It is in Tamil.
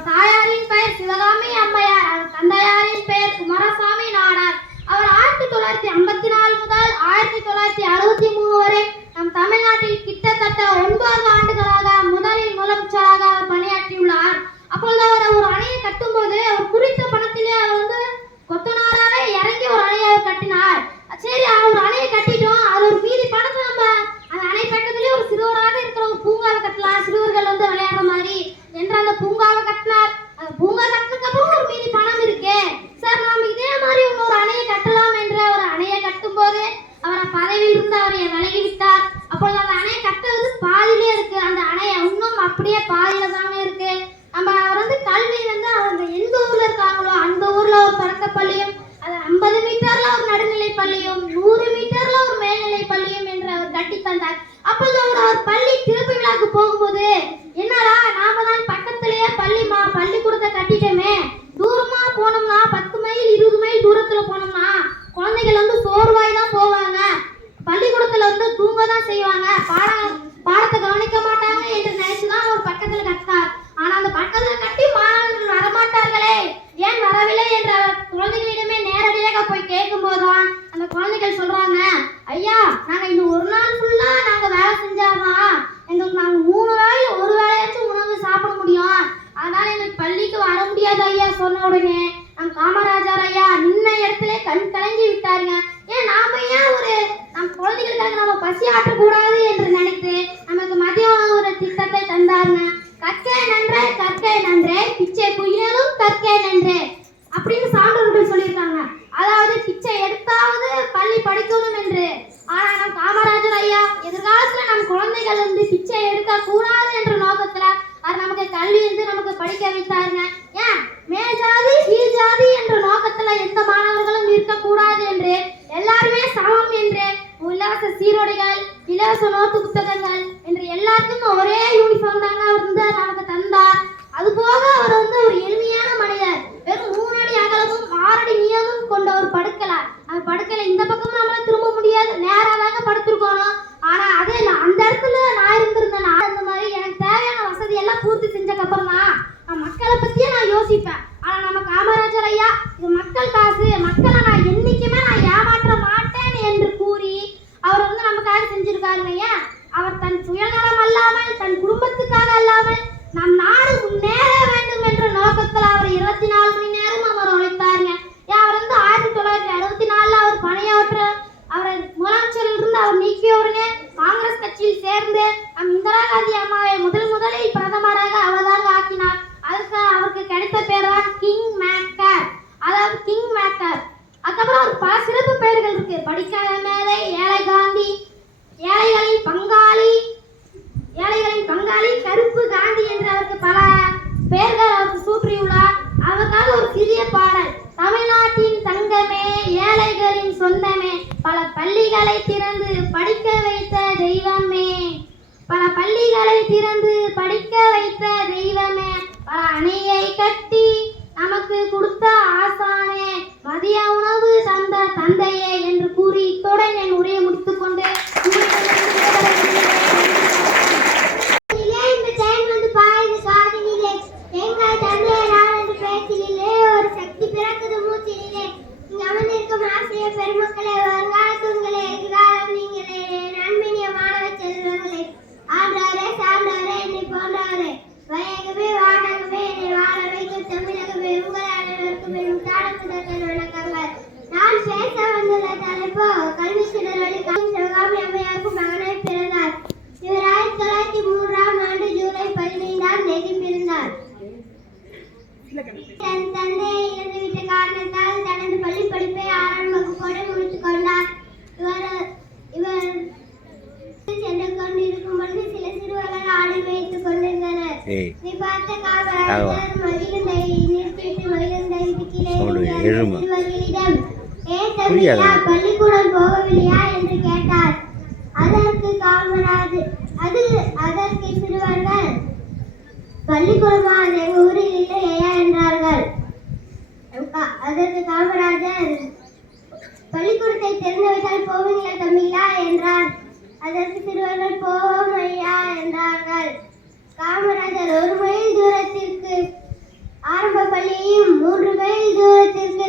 啥呀？அப்படியே பாதியில தாங்க இன்னும் ஒரு நாள் ஃபுல்லாக நாங்கள் வேலை செஞ்சாதான் எங்களுக்கு நாங்கள் மூணு வேலையில் ஒரு வேலையாச்சும் உணவு சாப்பிட முடியும். அதனால் எங்களுக்கு பள்ளிக்கு வர முடியாது ஐயா சொன்ன உடனே. நாங்கள் காமராஜர் ஐயா பிள்ளைகள் வந்து பிச்சை எடுக்க கூடாது என்ற நோக்கத்துல அது நமக்கு கல்வி வந்து நமக்கு படிக்க வைத்தாருங்க. ஏன்? மேல் ஜாதி கீழ் ஜாதி என்ற நோக்கத்துல எந்த மாணவர்களும் இருக்கக்கூடாது என்று எல்லாருமே சமம் என்று இலவச சீருடைகள் இலவச நோட்டு புத்தகங்கள் என்று எல்லாருக்கும் ஒரே யூனிஃபார்ம் தாங்க Gossip பள்ளிகளை திறந்து படிக்க வைத்த தெய்வமே. பல பள்ளிகளை திறந்து படிக்க வைத்த தெய்வமே. பல அணையை கட்டி நமக்கு கொடுத்த ஆசானே மதிய உணவு தந்த தந்தையே என்று கூறி இத்துடன் என் உரையை முடித்துக்கொண்டு பெருமக்களை வருங்கால கேட்டார். அதற்கு ஊரில் இல்லையா என்றார்கள். அதற்கு காமராஜர் பள்ளிக்கூடத்தை திறந்து வைத்தால் போவீங்களா தம்பிங்களா என்றார். அதற்கு சிறுவர்கள் போவோம் ஐயா என்றார்கள். காமராஜர் ஒரு மைல் தூரத்திற்கு ஆரம்ப பள்ளியும் மூன்று மைல் தூரத்திற்கு